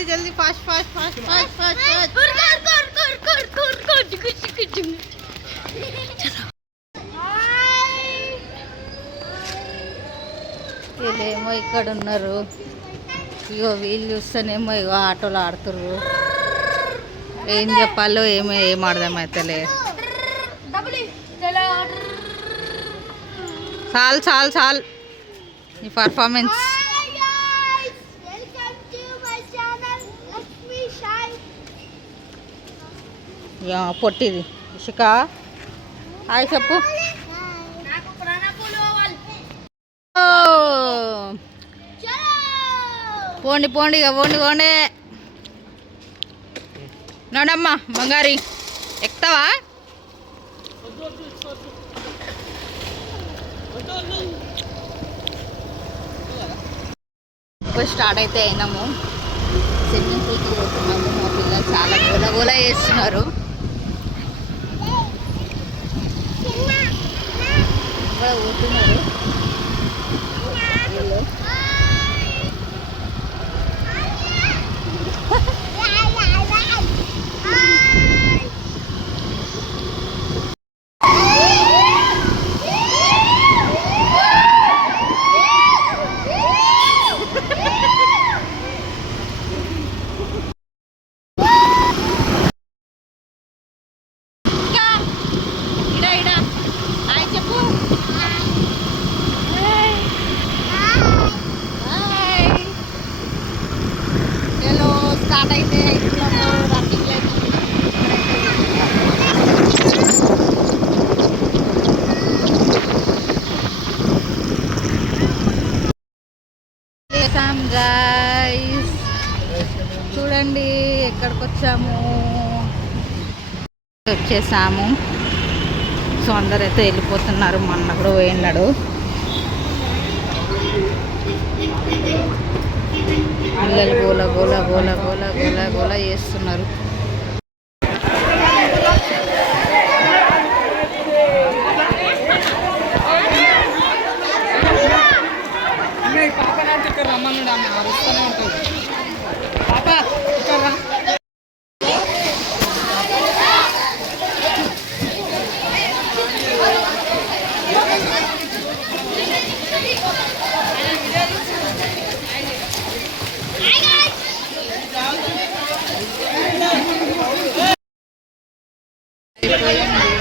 जल्दी जल्दी fast fast fast fast fast వీళ్ళేమో ఇక్కడ ఉన్నారు. ఇగో వీళ్ళు చూస్తేనేమో ఇగో ఆటోలు ఆడుతుర్రు. ఏం చెప్పాలో ఏం అర్థమవుతలే. చాలు చాలు చాలు ఈ పర్ఫార్మెన్స్. పొట్టిది ఇషిక హాయ్ చెప్పు. పోండి పోండి ఇక పోండి పోండి. నడమ్మా బంగారి ఎక్కుతావా? ఇప్పుడు స్టార్ట్ అయితే అయినాము. స్విమ్మింగ్ పూల్కి పోతున్నాము. మా పిల్లలు చాలా గోల గోల చేస్తున్నారు. కూడా పోతున్నారు వీళ్ళు. గైస్ చూడండి ఎక్కడికి వచ్చేసాము. సో అందరైతే వెళ్ళిపోతున్నారు. మా అన్న కూడా పోయినాడు. పిల్లలు గోల గోల గోల గోల గోల గోల చేస్తున్నారు. అయిపోయింది.